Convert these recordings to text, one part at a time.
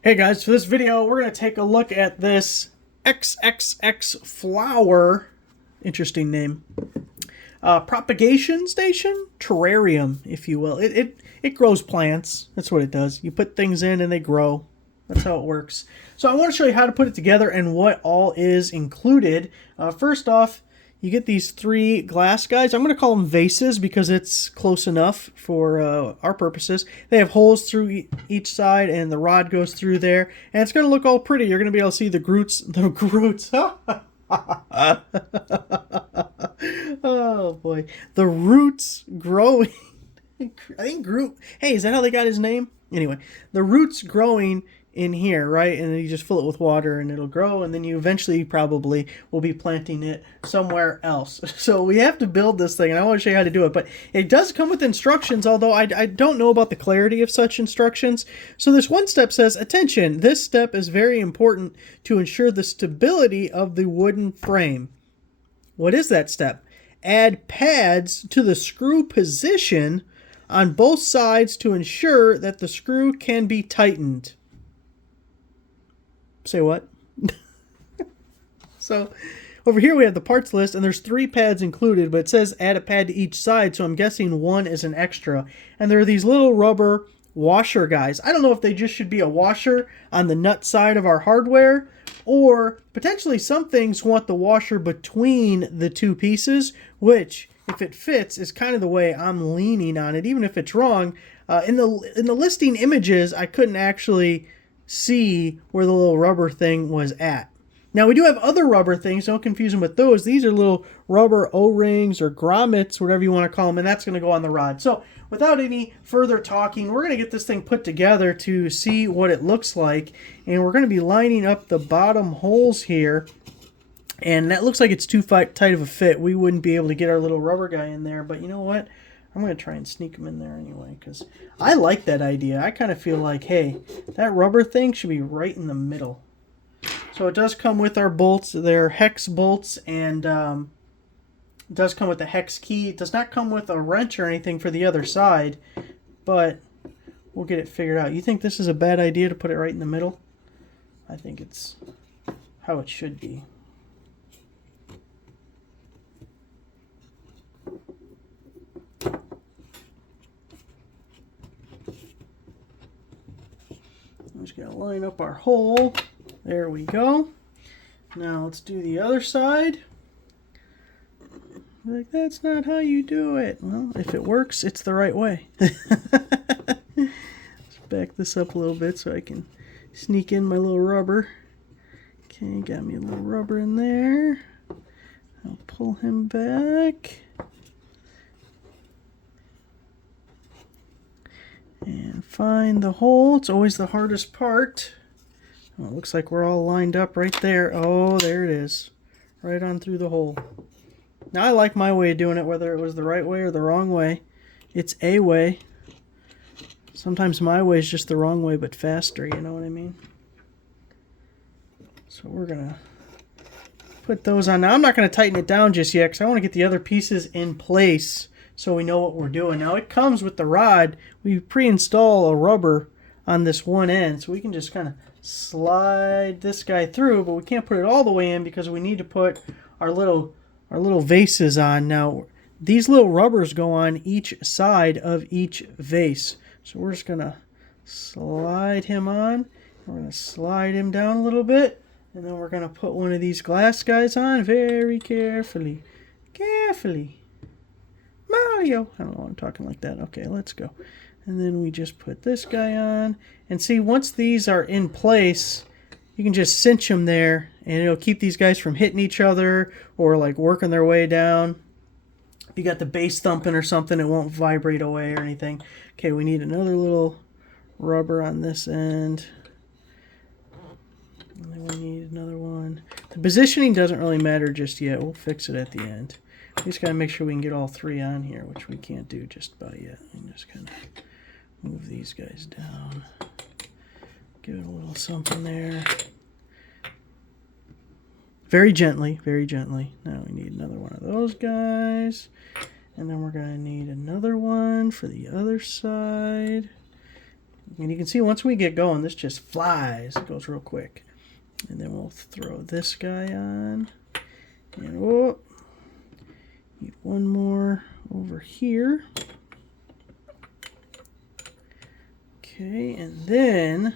Hey guys, for this video, we're going to take a look at this XXX flower, interesting name, propagation station? Terrarium, if you will. It grows plants. That's what it does. You put things in and they grow. That's how it works. So I want to show you how to put it together and what all is included. First off, you get these three glass guys. I'm going to call them vases because it's close enough for our purposes. They have holes through each side, and the rod goes through there, and it's going to look all pretty. You're going to be able to see the groots. The groots. Oh boy, the roots growing. I think Groot. Hey, is that how they got his name? Anyway, the roots growing in here, right? And then you just fill it with water and it'll grow, and then you eventually probably will be planting it somewhere else. So we have to build this thing, and I want to show you how to do it. But it does come with instructions, although I don't know about the clarity of such instructions. So this one step says, attention, this step is very important to ensure the stability of the wooden frame. What is that step? Add pads to the screw position on both sides to ensure that the screw can be tightened. Say what? So over here we have the parts list, and there's 3 pads included, but it says add a pad to each side, so I'm guessing 1 is an extra. And there are these little rubber washer guys. I don't know if they just should be a washer on the nut side of our hardware, or potentially some things want the washer between the 2 pieces, which, if it fits, is kind of the way I'm leaning on it, even if it's wrong. In the listing images, I couldn't actually see where the little rubber thing was at. Now we do have other rubber things, don't confuse them with those. These are little rubber O-rings or grommets, whatever you want to call them, and that's going to go on the rod. So without any further talking, we're going to get this thing put together to see what it looks like, and we're going to be lining up the bottom holes here, and that looks like it's too tight of a fit. We wouldn't be able to get our little rubber guy in there, but you know what? I'm going to try and sneak them in there anyway, because I like that idea. I kind of feel like, hey, that rubber thing should be right in the middle. So it does come with our bolts. They're hex bolts, and it does come with a hex key. It does not come with a wrench or anything for the other side, but we'll get it figured out. You think this is a bad idea to put it right in the middle? I think it's how it should be. I'm just going to line up our hole. There we go. Now let's do the other side. Like, that's not how you do it. Well, if it works, it's the right way. Let's back this up a little bit so I can sneak in my little rubber. Okay, got me a little rubber in there. I'll pull him back. And find the hole. It's always the hardest part. Oh, it looks like we're all lined up right there. Oh, there it is. Right on through the hole. Now, I like my way of doing it, whether it was the right way or the wrong way. It's a way. Sometimes my way is just the wrong way, but faster, you know what I mean? So we're going to put those on. Now, I'm not going to tighten it down just yet, because I want to get the other pieces in place so we know what we're doing. Now, it comes with the rod. We pre-install a rubber on this one end, so we can just kind of slide this guy through, but we can't put it all the way in because we need to put our little vases on. Now, these little rubbers go on each side of each vase. So we're just going to slide him on. We're going to slide him down a little bit, and then we're going to put one of these glass guys on very carefully. Carefully. Mario. I don't know why I'm talking like that. Okay, let's go. And then we just put this guy on. And see, once these are in place, you can just cinch them there, and it'll keep these guys from hitting each other or like working their way down. If you got the bass thumping or something, it won't vibrate away or anything. Okay, we need another little rubber on this end. And then we need another one. The positioning doesn't really matter just yet. We'll fix it at the end. We just got to make sure we can get all 3 on here, which we can't do just about yet. And just kind of move these guys down. Give it a little something there. Very gently, very gently. Now we need another one of those guys. And then we're going to need another one for the other side. And you can see once we get going, this just flies. It goes real quick. And then we'll throw this guy on. And whoop. Need one more over here. Okay, and then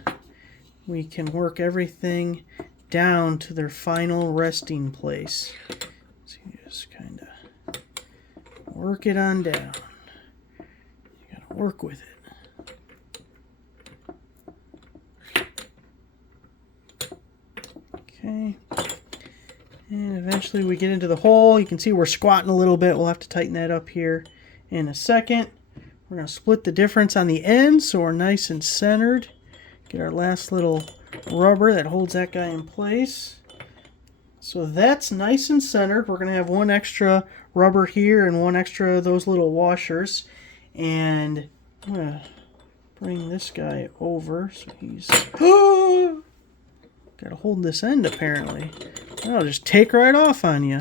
we can work everything down to their final resting place. So you just kind of work it on down. You gotta work with it. Okay. And eventually we get into the hole. You can see we're squatting a little bit. We'll have to tighten that up here in a second. We're going to split the difference on the end so we're nice and centered. Get our last little rubber that holds that guy in place. So that's nice and centered. We're going to have one extra rubber here and one extra of those little washers. And I'm going to bring this guy over so he's... Got to hold this end apparently. That'll just take right off on you.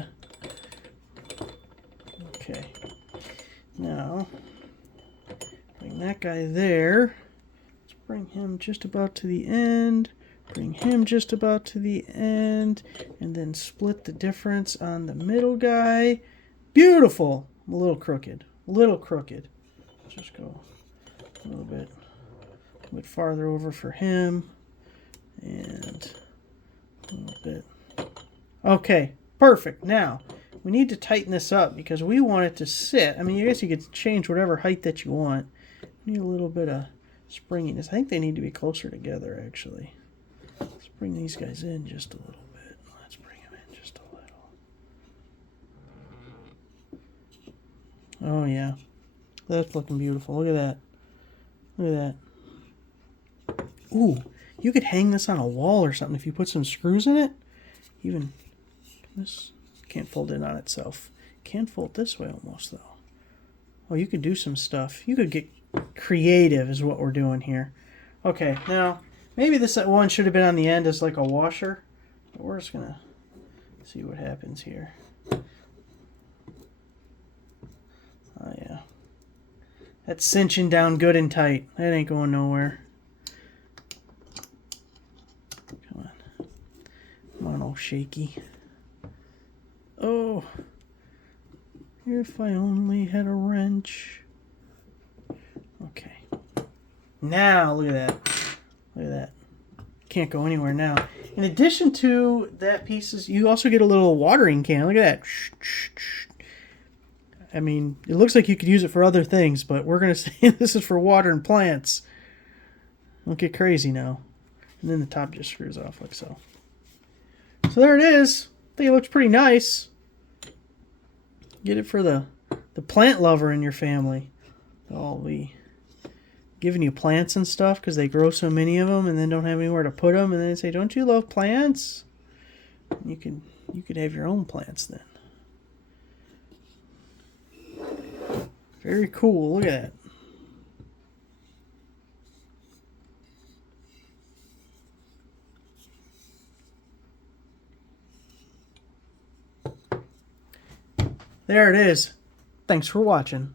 Okay. Now, bring that guy there. Let's bring him just about to the end. Bring him just about to the end. And then split the difference on the middle guy. Beautiful. A little crooked. A little crooked. Just go a little bit farther over for him. And a little bit. Okay, perfect. Now, we need to tighten this up because we want it to sit. I mean, I guess you could change whatever height that you want. Need a little bit of springiness. I think they need to be closer together, actually. Let's bring these guys in just a little bit. Let's bring them in just a little. Oh, yeah. That's looking beautiful. Look at that. Look at that. Ooh, you could hang this on a wall or something if you put some screws in it. Even this can't fold in on itself. Can fold this way almost, though. Oh, you could do some stuff. You could get creative is what we're doing here. Okay, now, maybe this one should have been on the end as like a washer. But we're just going to see what happens here. Oh, yeah. That's cinching down good and tight. That ain't going nowhere. Come on. Come on, old shaky. Oh. If I only had a wrench. Okay. Now, look at that. Look at that. Can't go anywhere now. In addition to that pieces, you also get a little watering can. Look at that. I mean, it looks like you could use it for other things, but we're going to say this is for watering plants. Don't get crazy now. And then the top just screws off like so. So there it is. I think it looks pretty nice. Get it for the plant lover in your family. They'll be giving you plants and stuff because they grow so many of them and then don't have anywhere to put them. And then they say, don't you love plants? You could have your own plants then. Very cool. Look at that. There it is. Thanks for watching.